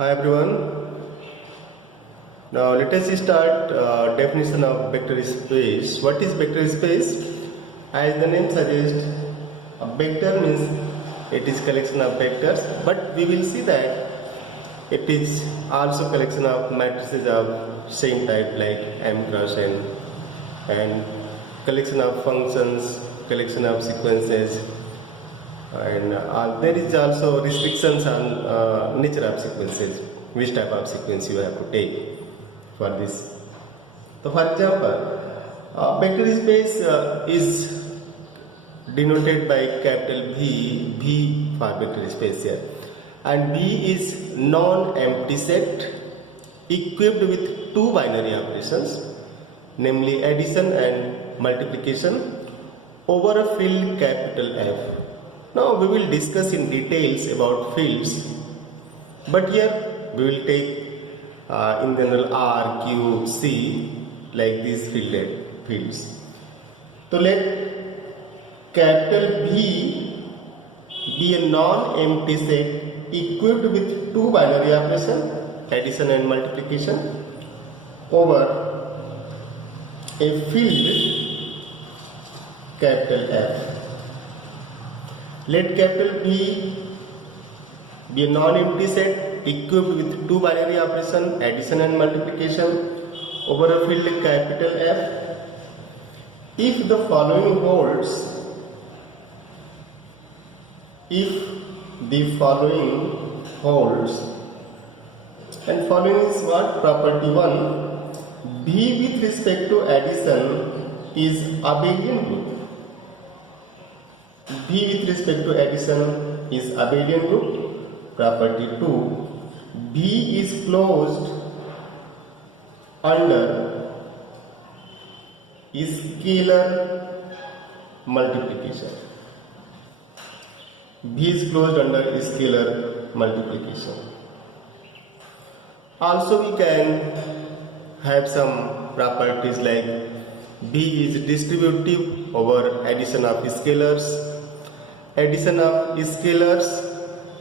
Hi everyone. Now let us start definition of vector space. What is vector space? As the name suggests, a vector means it is collection of vectors, but we will see that it is also collection of matrices of same type like M cross N, and collection of functions, collection of sequences, and there is also restrictions on nature of sequences, which type of sequence you have to take for this. So for example, vector space is denoted by capital V for vector space here, and V is non-empty set equipped with two binary operations, namely addition and multiplication over a field capital F. Now we will discuss in details about fields, but here we will take in general R, Q, C like these fields. So let capital V be a non-empty set equipped with two binary operations, addition and multiplication, over a field capital F. Let capital B be a non-empty set equipped with two binary operations, addition and multiplication, over a field capital F. If the following holds, and following is what? Property 1, B with respect to addition is abelian group. B with respect to addition is abelian group. Property 2, B is closed under scalar multiplication. B is closed under scalar multiplication. Also we can have some properties like B is distributive over addition of scalars. Addition of scalars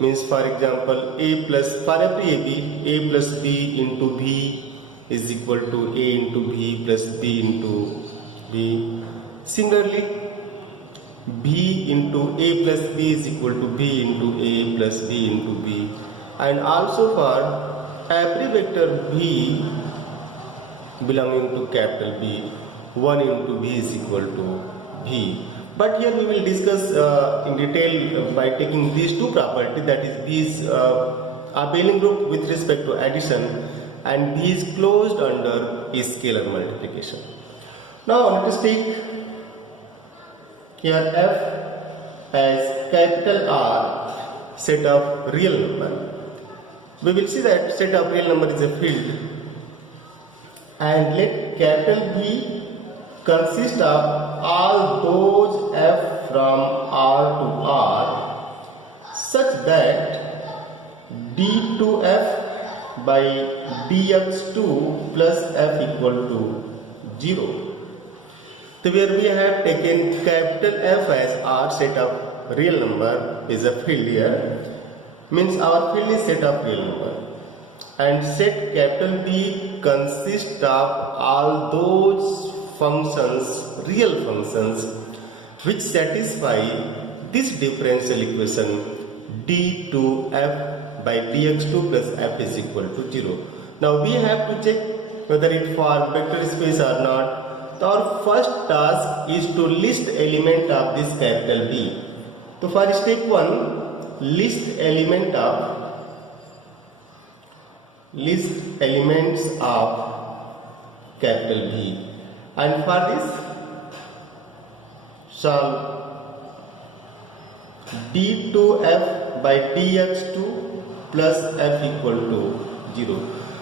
means, for example, A plus, for every AB, A plus B into B is equal to A into B plus B into B. Similarly, B into A plus B is equal to B into A plus B into B. And also for every vector B belonging to capital B, 1 into B is equal to B. But here we will discuss in detail by taking these two properties, that is B is abelian group with respect to addition and B is closed under scalar multiplication. Now let us take here F as capital R set of real number. We will see that set of real number is a field, and let capital B consist of all those F from R to R such that D2F by dx2 plus F equal to 0. So where we have taken capital F as our set of real number is a field here, means our field is set of real number, and set capital B consists of all those functions, real functions, which satisfy this differential equation d2f by dx2 plus f is equal to 0. Now we have to check whether it forms vector space or not. Our first task is to list element of this capital B. So for step 1, list elements of capital B. And for this, solve d2f by dx2 plus f equal to 0.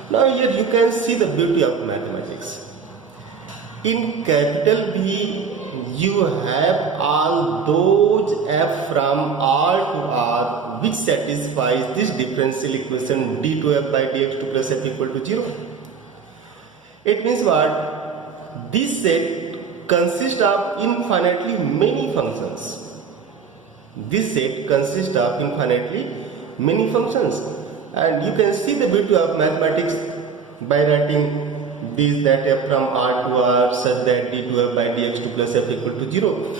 Now here you can see the beauty of mathematics. In capital B, you have all those f from R to R which satisfies this differential equation d2f by dx2 plus f equal to 0. It means what? This set consists of infinitely many functions. This set consists of infinitely many functions. And you can see the beauty of mathematics by writing this that f from R to R such that d to f by dx2 plus f equal to 0.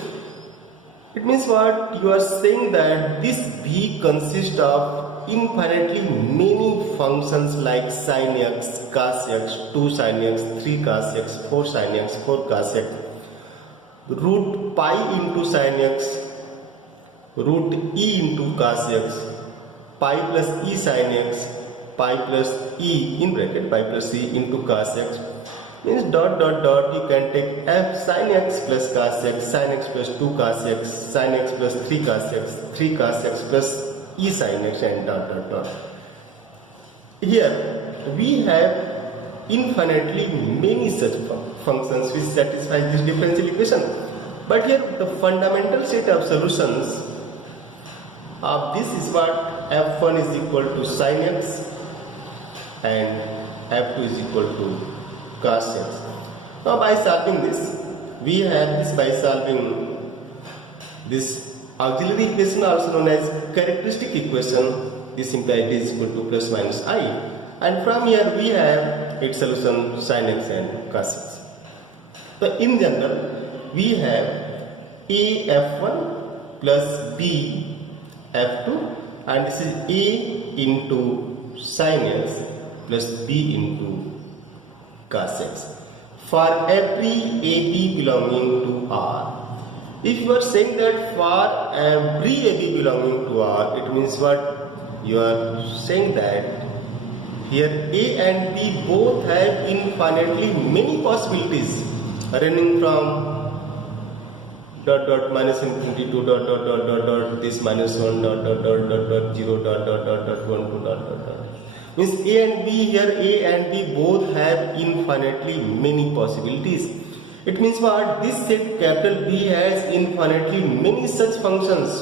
It means what? You are saying that this V consists of infinitely many functions like sin x, cos x, 2 sin x, 3 cos x, 4 sin x, 4 cos x, root pi into sin x, root e into cos x, pi plus e sin x, pi plus e in bracket pi plus e into cos x, means dot dot dot. You can take f sin x plus cos x, sin x plus 2 cos x, sin x plus 3 cos x, 3 cos x plus e sin x, and dot dot dot. Here we have infinitely many such functions which satisfy this differential equation, but here the fundamental set of solutions of this is what? f1 is equal to sin x and f2 is equal to cos x. Now by solving this, we have this by solving this auxiliary equation also known as characteristic equation. This implies d is equal to plus minus I, and from here we have its solution sin x and cos x. So in general we have a f1 plus b f2, and this is a into sin x plus b into cos x for every AB belonging to R. If you are saying that for every AB belonging to R, it means what? You are saying that here A and B both have infinitely many possibilities running from dot dot minus infinity to dot dot dot dot dot this minus 1 dot dot dot dot dot 0 dot dot dot dot 1 to dot dot dot. Means A and B, here A and B both have infinitely many possibilities. It means what? This set capital B has infinitely many such functions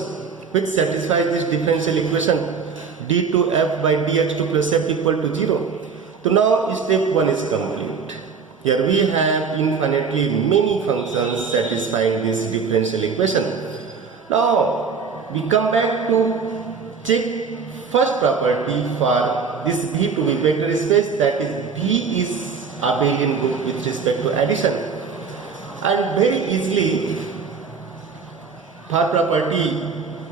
which satisfy this differential equation d to f by dx2 plus f equal to 0. So now step 1 is complete. Here we have infinitely many functions satisfying this differential equation. Now we come back to check first property for this V to be vector space, that is V is abelian group with respect to addition. And very easily for property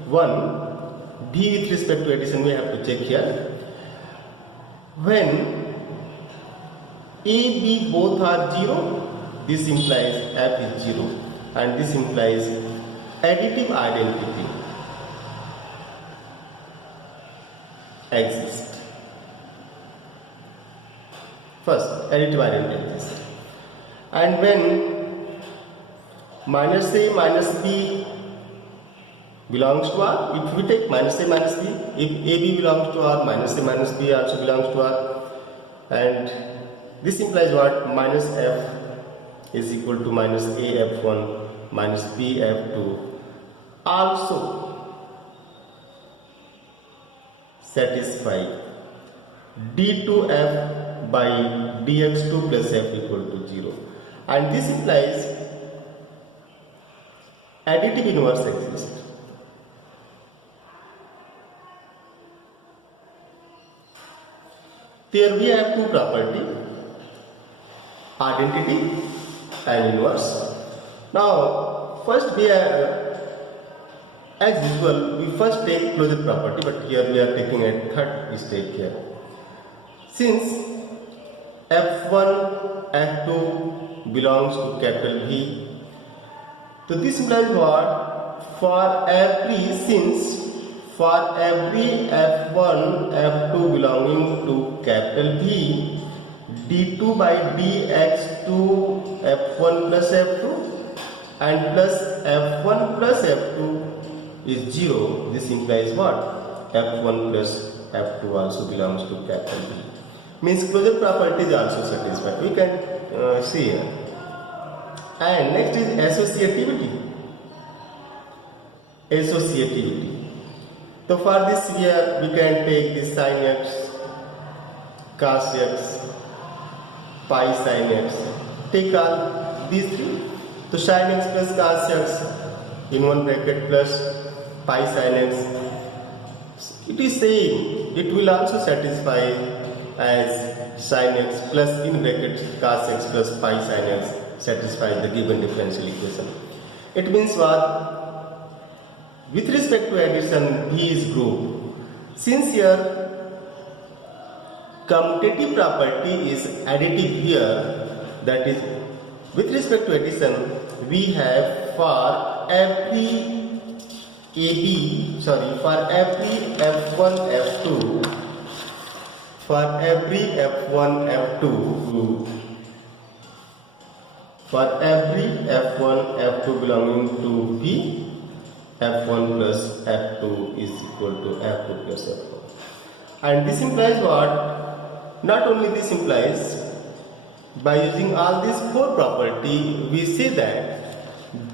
1, V with respect to addition we have to check here. When A, B both are 0, this implies F is 0, and this implies additive identity exists. First, additive identity exists. And when minus A minus B belongs to R, if we take minus A minus B, if AB belongs to R, minus A minus B also belongs to R, and this implies what? Minus F is equal to minus A F1 minus B F2 also satisfy d to f by dx2 plus f equal to 0, and this implies additive inverse exists. Here we have two properties, identity and inverse. Now first we are, as usual, we first take closure property, but here we are taking a third step here. Since f1 f2 belongs to capital V, so this implies what? For every f1 f2 belonging to capital V, d2 by dx2 f1 plus f2 and plus f1 plus f2 is 0. This implies what? f1 plus f2 also belongs to capital V. Means closure property is also satisfied. We can see here. And next is associativity. So for this here we can take this sin x, cos x, pi sin x. Take all these three. So sin x plus cos x in one bracket plus pi sin x It is same. It will also satisfy as sin x plus in brackets cos x plus pi sin x satisfy the given differential equation. It means what? With respect to addition, B is group. Since here commutative property is additive here, that is with respect to addition, we have for every for every f1 f2 belonging to B, f1 plus f2 is equal to f2 plus f4. And this implies what? Not only this implies, by using all these four properties, we see that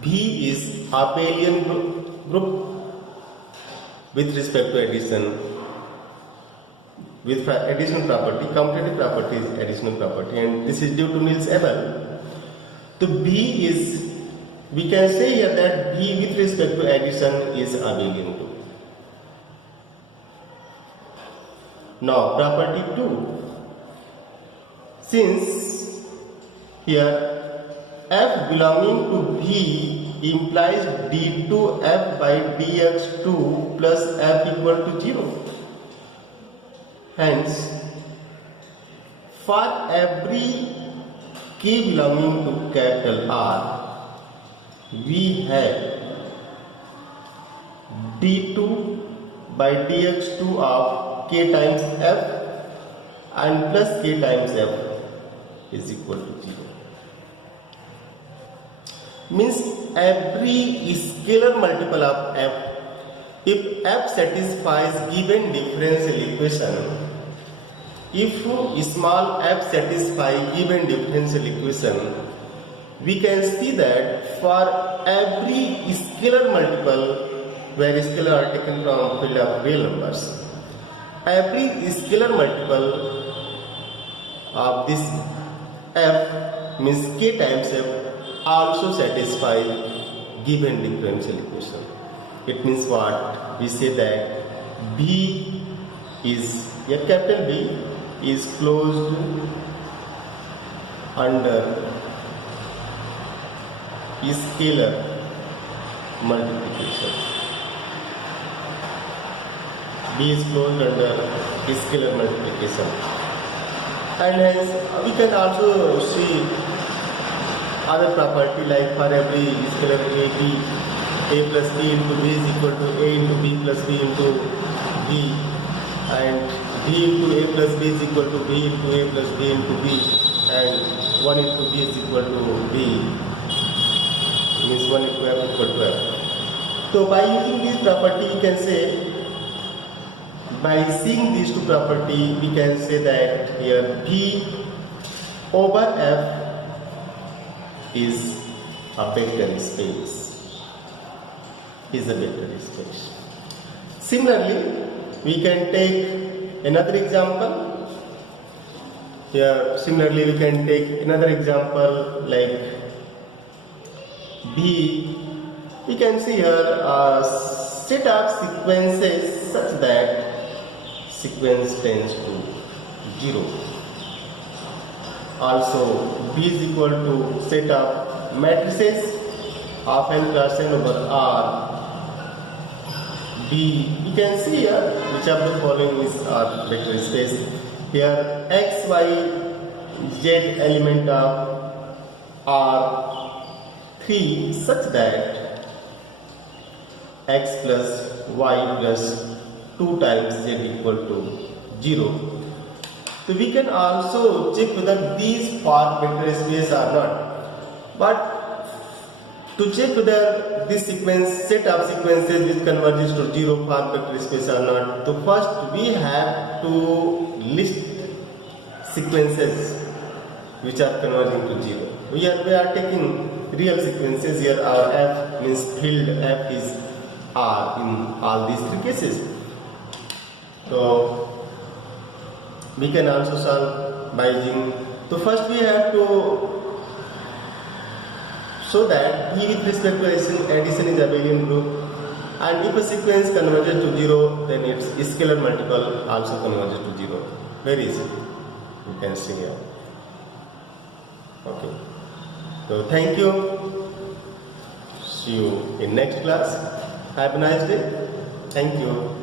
B is abelian group with respect to addition. With additional property, commutative property is additional property, and this is due to Niels-Abel. So B is, we can say here that B with respect to addition is abelian group. Now property 2. Since here f belonging to B implies d2f by dx2 plus f equal to 0. Hence, for every k belonging to capital R, we have d2 by dx2 of k times f and plus k times f is equal to 0. Means every scalar multiple of f, if f satisfies given differential equation, if small f satisfies given differential equation, we can see that for every scalar multiple, where scalar are taken from field of real numbers, every scalar multiple of this f means k times f also satisfy given differential equation. It means what? We say that B is, here capital B is closed under scalar multiplication. B is closed under scalar multiplication. And hence we can also see other property like for every scalar a plus b into b is equal to a into b plus b into b, and b into a plus b is equal to b into a plus b into b, and 1 into b is equal to b, means 1 into f equal to f. So by using this property, you can say, by seeing these two property, we can say that here B over F is a vector space. Is a vector space. Similarly, we can take another example. Here, similarly, we can take another example like B. We can see here a set of sequences such that sequence tends to 0. Also, B is equal to set of matrices of n cross n over R. B, you can see here which of the following is R vector space. Here x, y, z element of R3 such that x plus y plus 2 times z equal to 0. So we can also check whether these part vector space are not. But to check whether this sequence set of sequences which converges to 0 part vector space or not, so first we have to list sequences which are converging to 0. We are taking real sequences here. Our f means field f is R in all these three cases. So we can also solve by using. So first we have to show that B with respect to addition is abelian group. And if a sequence converges to 0, then its scalar multiple also converges to 0. Very easy. You can see here. Okay. So thank you. See you in next class. Have a nice day. Thank you.